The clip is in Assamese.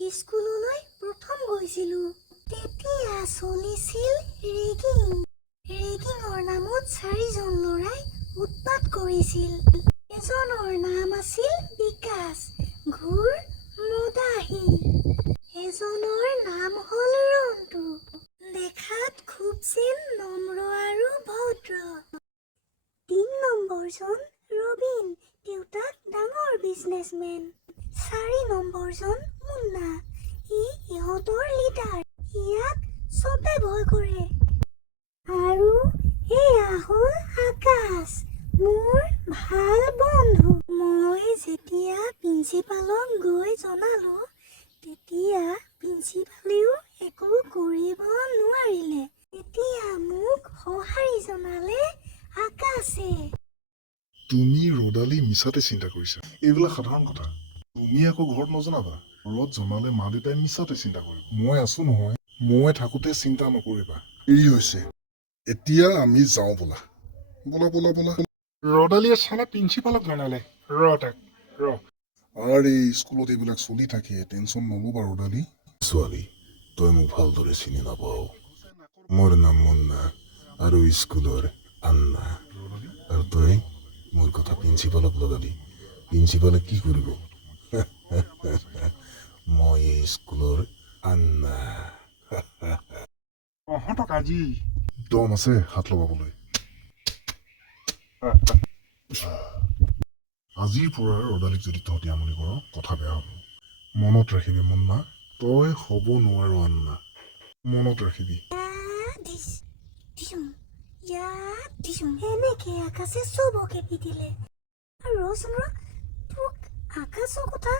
স্কুললৈ প্ৰথম গৈছিলোঁ তেতিয়া চলিছিল ৰেগিং ৰেগিঙৰ নামত 4জন ল'ৰাই উৎপাত কৰিছিল এজনৰ নাম আছিল বিকাশ ঘূৰ মদাহী এজনৰ নাম হ'ল ৰন্তু দেখাত খুব যেন নম্ৰ আৰু ভদ্ৰ 3 নম্বৰজন ৰবিন দেউতাক ডাঙৰ বিজনেছমেন 4 নম্বৰজন মুন্না ইহঁতৰ লিডাৰ ইয়াক চবে ভয় কৰে আৰু এয়া হ'ল আকাশ মোৰ ভাল বন্ধু মই যেতিয়া প্ৰিন্সিপালক গৈ জনালো তেতিয়া প্ৰিন্সিপালেও একো কৰিব নোৱাৰিলে তেতিয়া মোক সঁহাৰি জনালে আকাশে তুমি ৰদালি মিছাতে চিন্তা কৰিছা এইবিলাক সাধাৰণ কথা তুমি আকৌ ঘৰত নজনাবা ঘৰত জনালে মা দেউতাই মিছাতে চিন্তা কৰিব মই আছো নহয় মই থাকোতে চিন্তা নকৰিবা এৰি হৈছে এতিয়া আমি যাওঁ বোলা বোলা বোলা বোলা ৰদালিয়ে চালে প্ৰিন্সিপালক জনালে আৰে স্কুলত এইবিলাক চলি থাকে টেনচন নল'বা ৰদালি ছোৱালী তই মোক ভালদৰে চিনি নাপাও মোৰ নাম মুন্না আৰু স্কুলৰ আন্না আৰু তই মোৰ কথা প্ৰিন্সিপালক লগালি প্ৰিন্সিপালে কি কৰিব মই এই স্কুলৰ আন্না তহঁতক আজি দম আছে হাত লগাবলৈ আজিৰ পৰা ৰদালিক যদি তহঁতি আমনি কৰ কথা বেয়া হ'ব মনত ৰাখিবি মুন্না তই হ'ব নোৱাৰ আন্না মনত ৰাখিবি এনেকে আকাশে চবকে পিটিলে আৰু ৰচন্দ্ৰ তোক আকাশৰ কথা